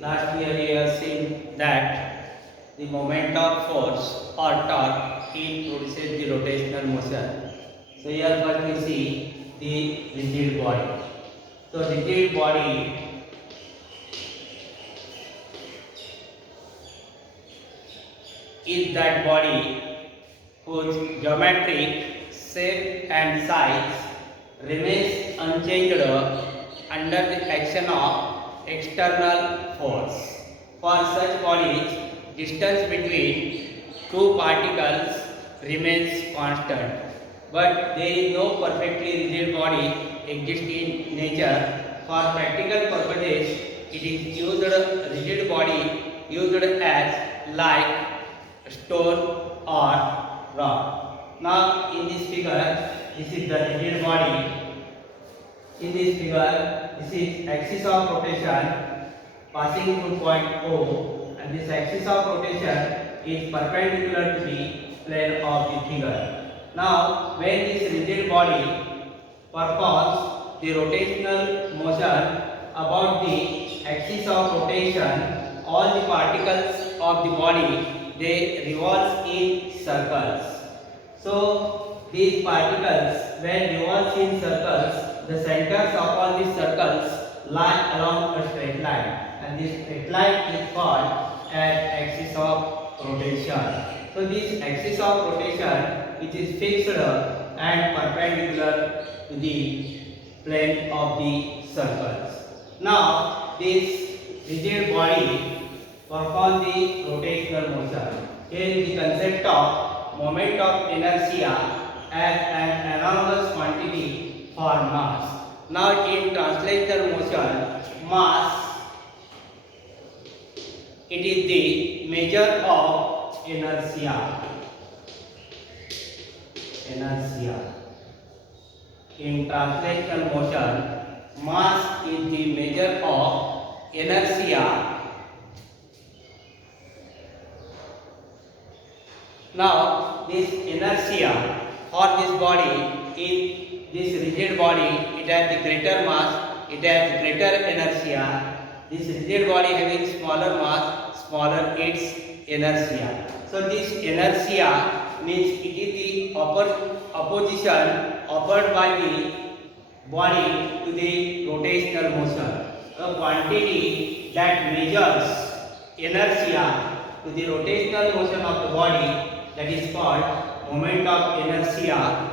Last year we have seen that the moment of force or torque it produces the rotational motion. So here first we see the rigid body. So rigid body is that body whose geometric shape and size remains unchanged under the action of external force. For such bodies, distance between two particles remains constant, but there is no perfectly rigid body exist in nature. For practical purposes, it is used rigid body used as like stone or rock. Now in this figure, this is the rigid body. In this figure, this is axis of rotation passing through point O, and this axis of rotation is perpendicular to the plane of the figure. Now, when this rigid body performs the rotational motion about the axis of rotation, all the particles of the body they revolve in circles. So these particles when revolve in circles, the centers of all these circles lie along a straight line, and this straight line is called as axis of rotation. So this axis of rotation which is fixed and perpendicular to the plane of the circles. Now this rigid body performs the rotational motion. Here is the concept of moment of inertia as an analogous quantity for mass. Now in translational motion, mass it is the measure of inertia. Inertia. In translational motion, mass is the measure of inertia. Now this inertia for this body, in this rigid body, it has the greater mass, it has greater inertia. This rigid body having smaller mass, smaller its inertia. So this inertia means it is the opposition offered by the body to the rotational motion. A quantity that measures inertia to the rotational motion of the body, that is called moment of inertia.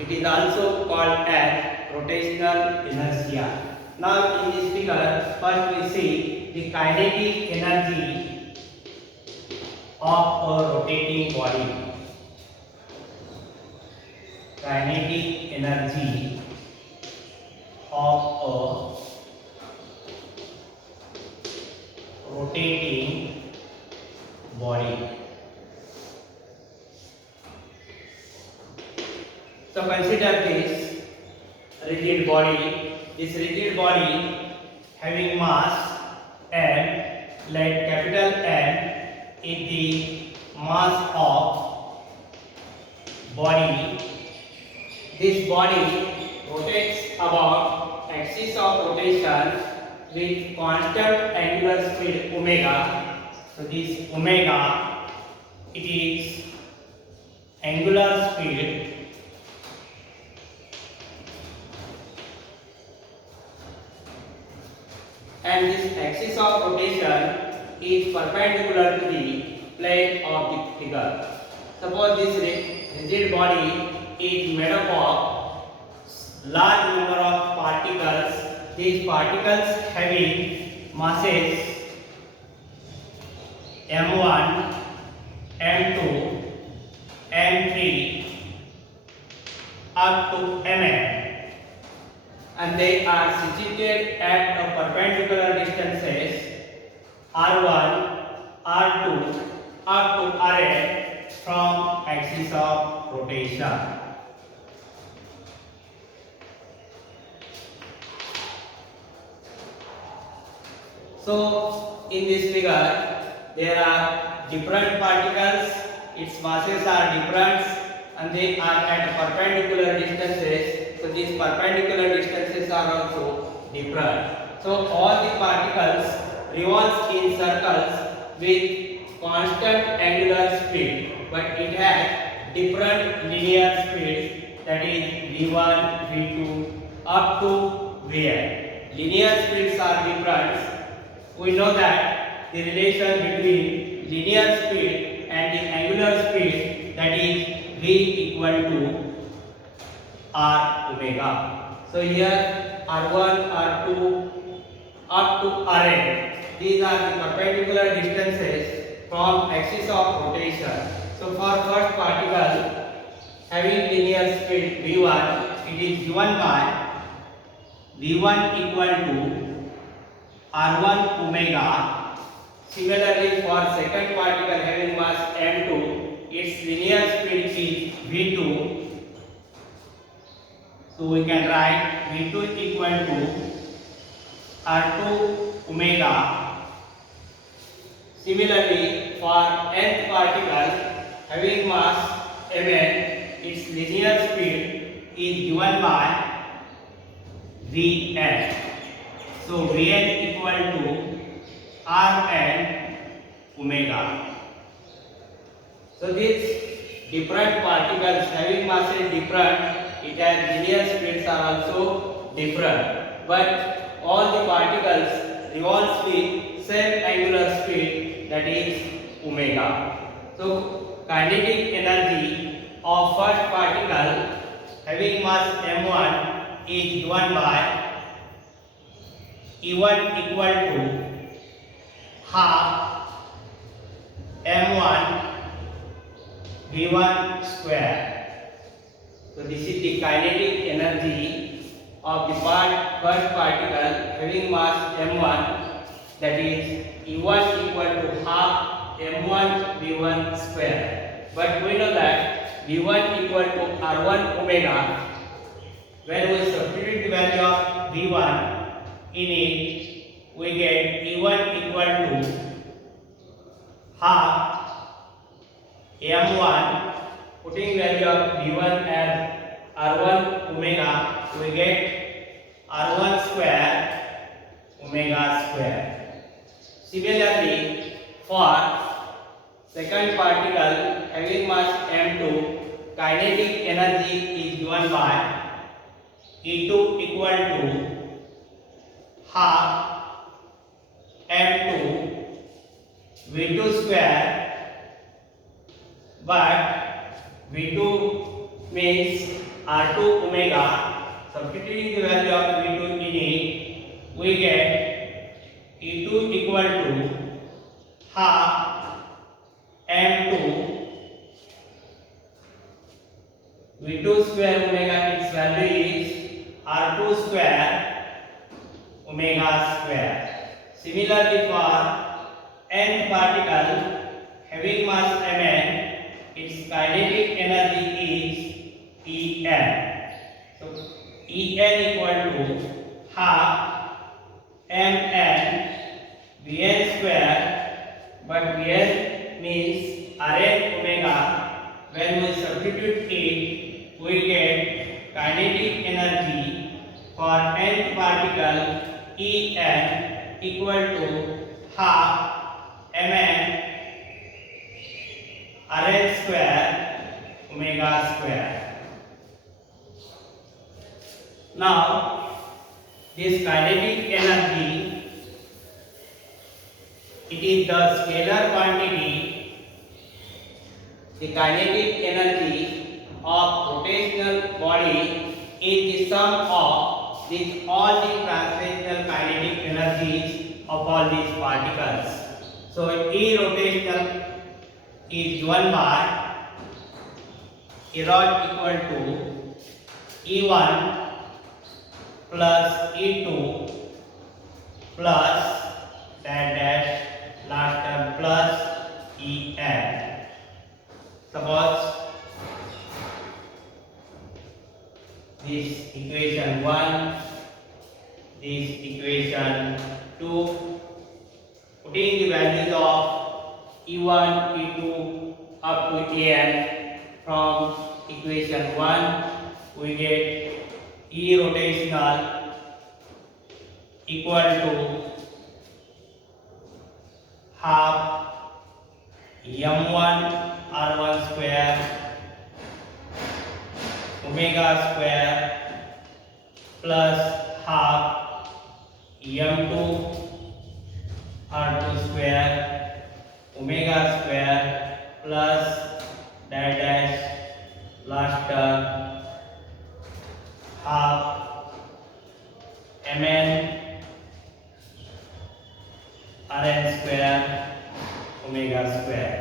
It is also called as rotational inertia. Now in this figure, first we see the kinetic energy of a rotating body. Kinetic energy of a rotating body. So consider this rigid body. This rigid body having mass m, let capital M is the mass of body. This body rotates about axis of rotation with constant angular speed omega. So this omega it is angular speed and this axis of rotation is perpendicular to the plane of the figure. Suppose this rigid body is made up of large number of particles. These particles having masses m1, m2, m3 up to mm, and they are situated at a perpendicular distances r1, r2 up to rn from axis of rotation. So in this figure there are different particles, its masses are different and they are at perpendicular distances. So these perpendicular distances are also different. So all the particles revolves in circles with constant angular speed, but it has different linear speeds, that is v1, v2 up to vn. Linear speeds are different. We know that the relation between linear speed and the angular speed, that is v equal to r omega. So here r1, r2 up to rn, these are the perpendicular distances from axis of rotation. So for first particle having linear speed v1, it is given by v1 equal to r1 omega. Similarly, for second particle having mass m2, its linear speed is v2. So we can write v2 equal to r2 omega. Similarly, for nth particle having mass mn, its linear speed is given by vn. So vn equal to rn omega. So these different particles having masses different, it has linear speeds are also different, but all the particles revolves with same angular speed, that is omega. So kinetic energy of first particle having mass m1 is given by E1 equal to half m1 v1 square. So this is the kinetic energy of the first particle having mass m1, that is E1 equal to half m1 v1 square. But we know that v1 equal to r1 omega. When we substitute the value of v1 in it, we get E1 equal to half m1. Putting value of v1 as r1 omega, we get r1 square omega square. Similarly, for second particle having mass m2, kinetic energy is given by E2 equal to half m2 v2 square, but v2 means r2 omega. Substituting the value of v2 in it, we get E2 equal to half m2 v2 square omega. Its value is r2 square omega square. Similarly, for nth particle having mass mn, its kinetic energy is En. So En equal to half mn vn square, but vn means rn omega. When we substitute it, we get kinetic energy for nth particle En equal to half mn rn square omega square. Now this kinetic energy, it is the scalar quantity. The kinetic energy of rotational body is the sum of these all the translational kinetic energies of all these particles. So Erotational is given by Erot equal to E1 plus E2 plus dash last term plus En. Suppose this equation 1, this equation 2, putting the values of E1, E2 up to En from equation 1, we get E rotational equal to half m1 r1 square omega square plus half m2 r2 square omega square plus dash last term half mn rn square omega square.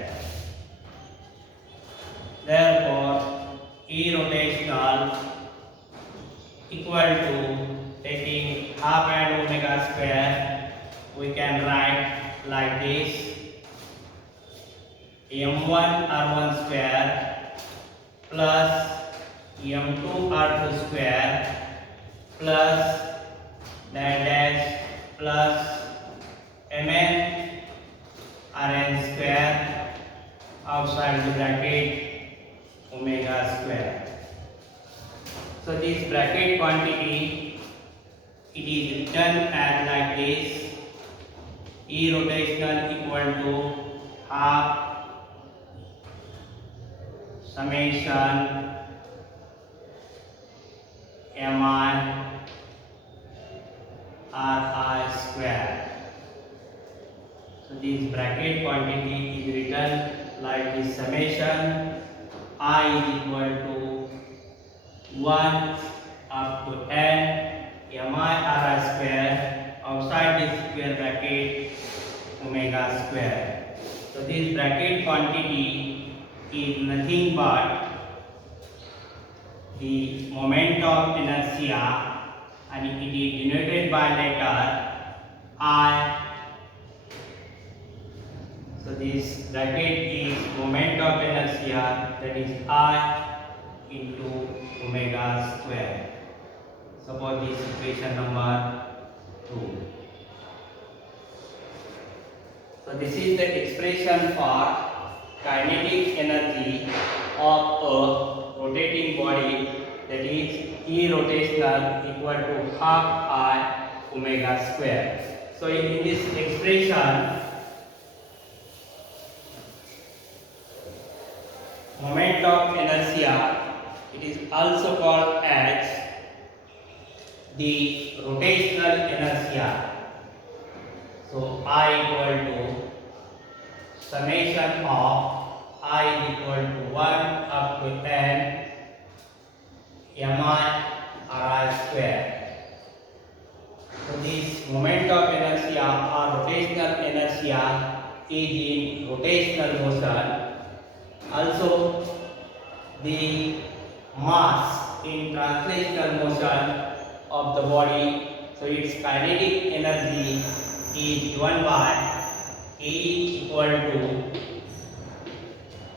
Therefore, Erotational equal to taking half and omega square, we can write like this: m1 r1 square plus m2 r2 square plus dash plus mn rn square outside the bracket omega square. So this bracket quantity, it is written as like this: Erotational equal to half summation mi ri square. So this bracket quantity is written like this: summation I is equal to 1 up to n mi ri square outside this square bracket omega square. So this bracket quantity is nothing but the moment of inertia, and it is denoted by letter I. So this bracket is moment of inertia, that is I into omega square. Suppose this equation number 2. So this is the expression for kinetic energy of a rotating body, that is Erotational equal to half I omega square. So in this expression, moment of inertia, it is also called as the rotational inertia. So I equal to summation of I equal to 1 up to n mi ri square. So this moment of inertia or rotational inertia is in rotational motion. Also, the mass in translational motion of the body, so its kinetic energy is given by E equal to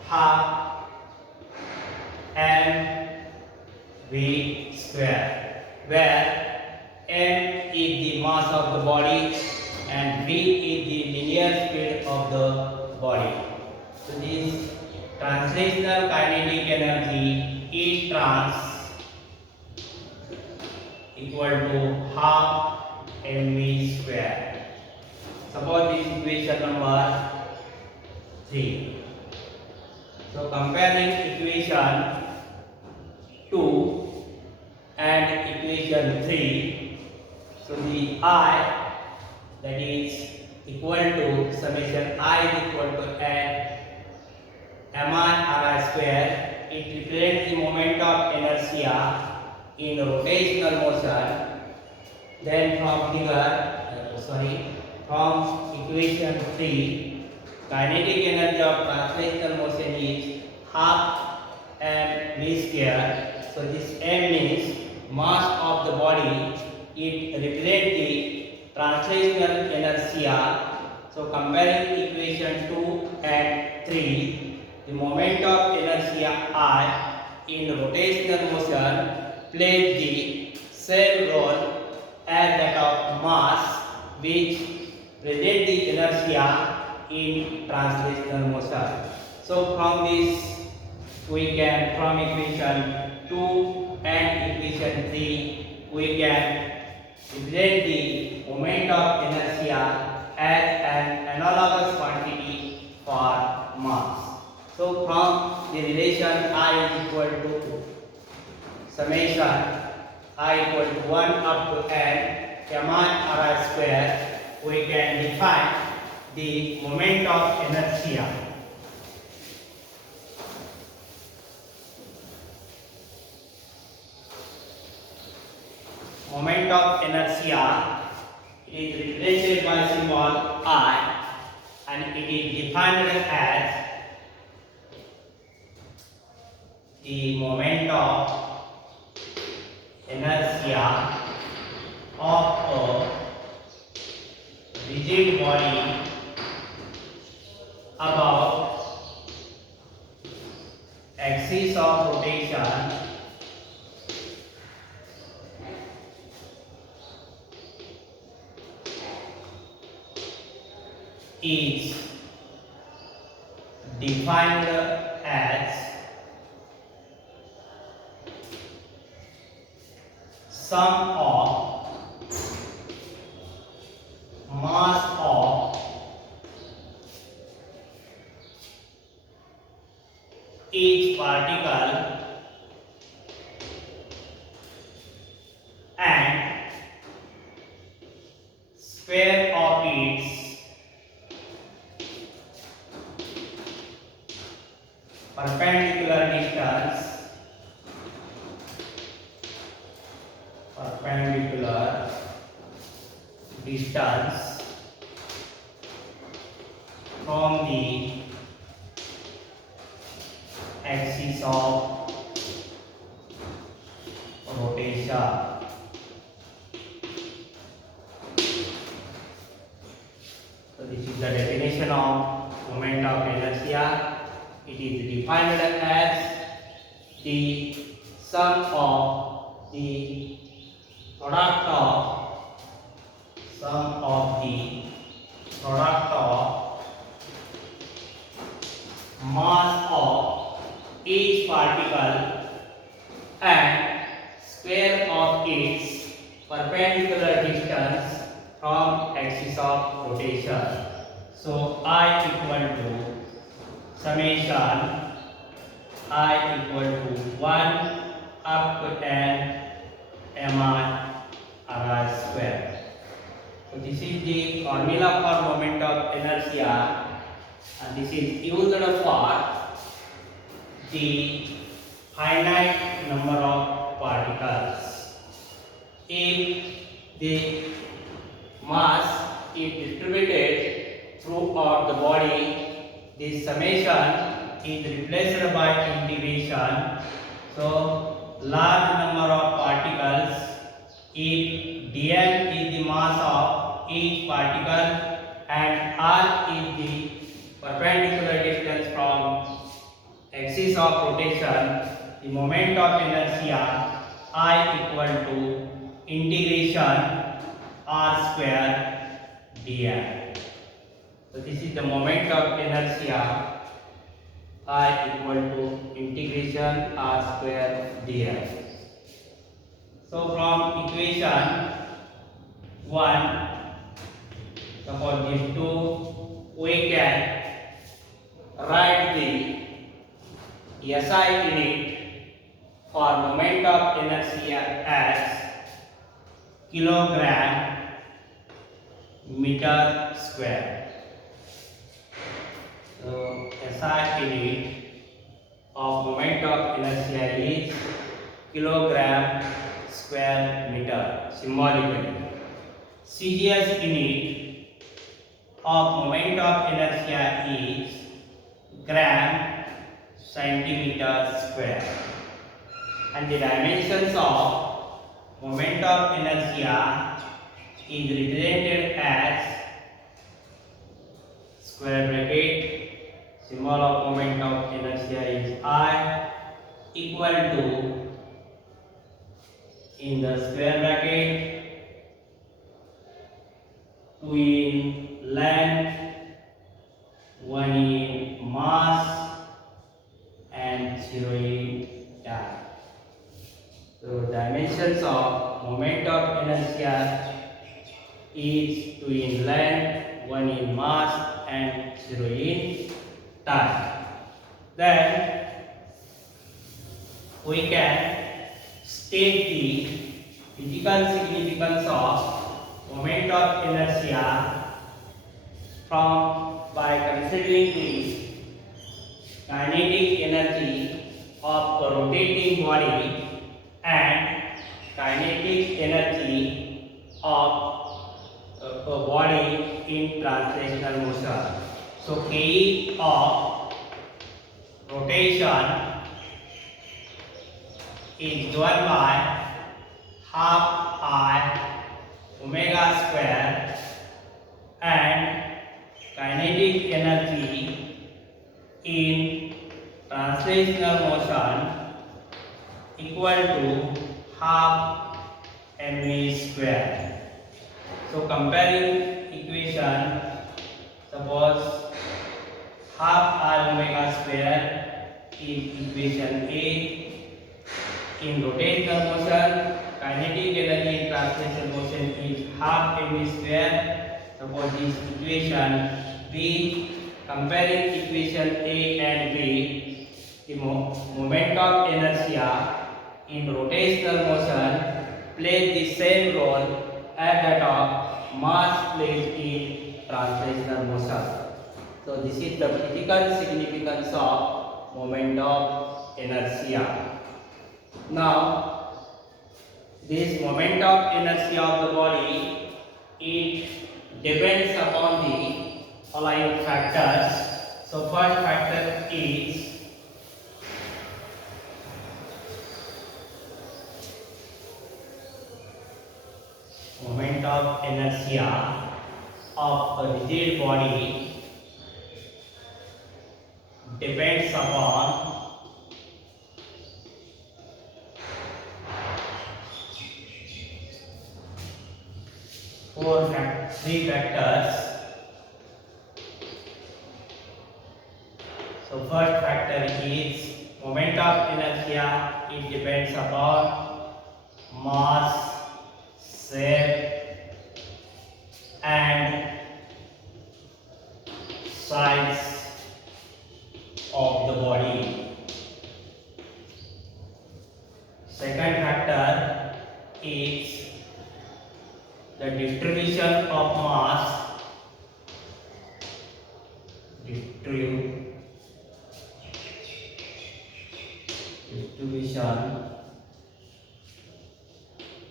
half mv square, where m is the mass of the body and v is the linear speed of the body. So this translational kinetic energy E trans equal to half mv square. Suppose this equation number 3. So comparing equation 2 and equation 3, so the I, that is equal to summation I is equal to n mi ri square, it represents the moment of inertia in rotational motion. Then from equation 3, kinetic energy of translational motion is half mv square. So this m means mass of the body, it represents the translational inertia. So comparing equation 2 and 3, the moment of inertia I in rotational motion plays the same role as that of mass, which present the inertia in translational motion. So from this we can, from equation 2 and equation 3, we can represent the moment of inertia as an analogous quantity I is equal to summation I equal to 1 up to n mr square, we can define the moment of inertia. Moment of inertia is represented by symbol I, and it is defined as the moment of inertia of a rigid body about axis of rotation is defined as sum of mass of each particle and square of its perpendicular distance from the axis of rotation. So this is the definition of moment of inertia. It is defined as the sum of the product of mass of each particle and square of its perpendicular distance from axis of rotation. So I equal to summation I equal to 1 up to n mr square. So this is the formula for moment of inertia, and this is used for the finite number of particles. If the mass is distributed throughout the body, this summation is replaced by integration. So large number of particles, if dm is the mass of each particle and r is the perpendicular distance from axis of rotation, the moment of inertia I equal to integration r square dm. So this is the moment of inertia I equal to integration r square dm. So from equation 1, suppose these two, we can write the SI unit for moment of inertia as kilogram meter square. So SI unit of moment of inertia is kilogram square meter symbolically. CGS unit of moment of inertia is gram centimeter square, and the dimensions of moment of inertia is represented as square bracket, symbol of moment of inertia is I, equal to, in the square bracket, 2 in length, 1 in mass and 0 in time. So dimensions of moment of inertia is 2 in length, 1 in mass and 0 in time. Then we can state the physical significance of moment of inertia by considering the kinetic energy of a rotating body and kinetic energy of a body in translational motion. So Ke of rotation is given by half I omega square, and kinetic energy in translational motion equal to half mv square. So comparing equation, suppose half r omega square is equation A. In rotational motion, kinetic energy in translation motion is half mv square. Suppose this equation B. Comparing equation A and B, the moment of inertia in rotational motion plays the same role as that of mass plays in translational motion. So this is the physical significance of moment of inertia. Now, this moment of inertia of the body, it depends upon the following factors. So first factor is moment of inertia of a rigid body depends upon three factors. So first factor is moment of inertia. It depends upon mass, shape, and size of the body. Second factor is the distribution of mass, distribution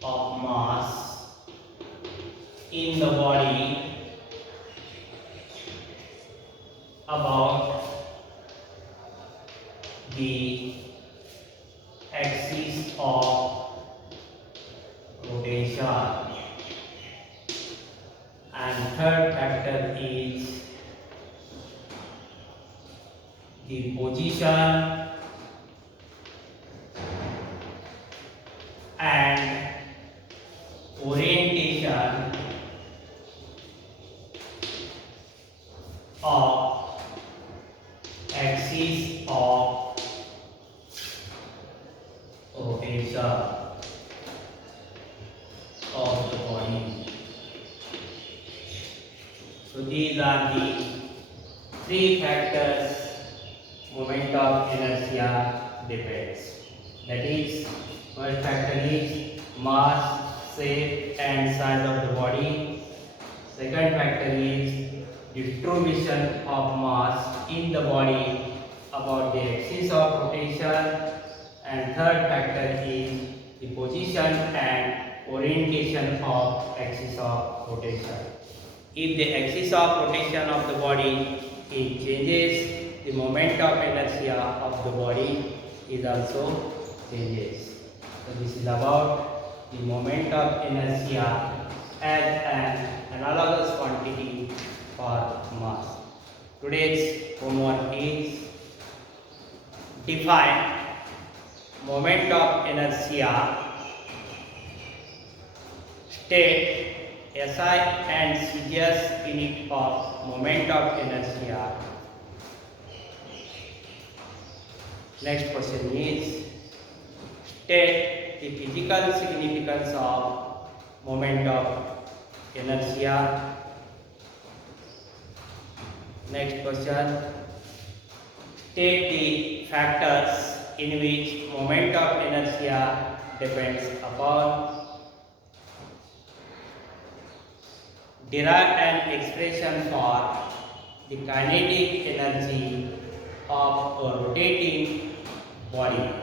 of mass in the body about the axis of rotation. And third factor is the position and orientation of axis of rotation of the body. So these are the three factors moment of inertia depends. That is, first factor is mass, shape and size of the body. Second factor is distribution of mass in the body about the axis of rotation. And third factor is the position and orientation of axis of rotation. If the axis of rotation of the body it changes, the moment of inertia of the body is also changes. So this is about the moment of inertia as an analogous quantity for mass. Today's homework is define moment of inertia, state SI and CGS unit of moment of inertia. Next question is state the physical significance of moment of inertia. Next question, state the factors in which moment of inertia depends upon. Derive an expression for the kinetic energy of a rotating body.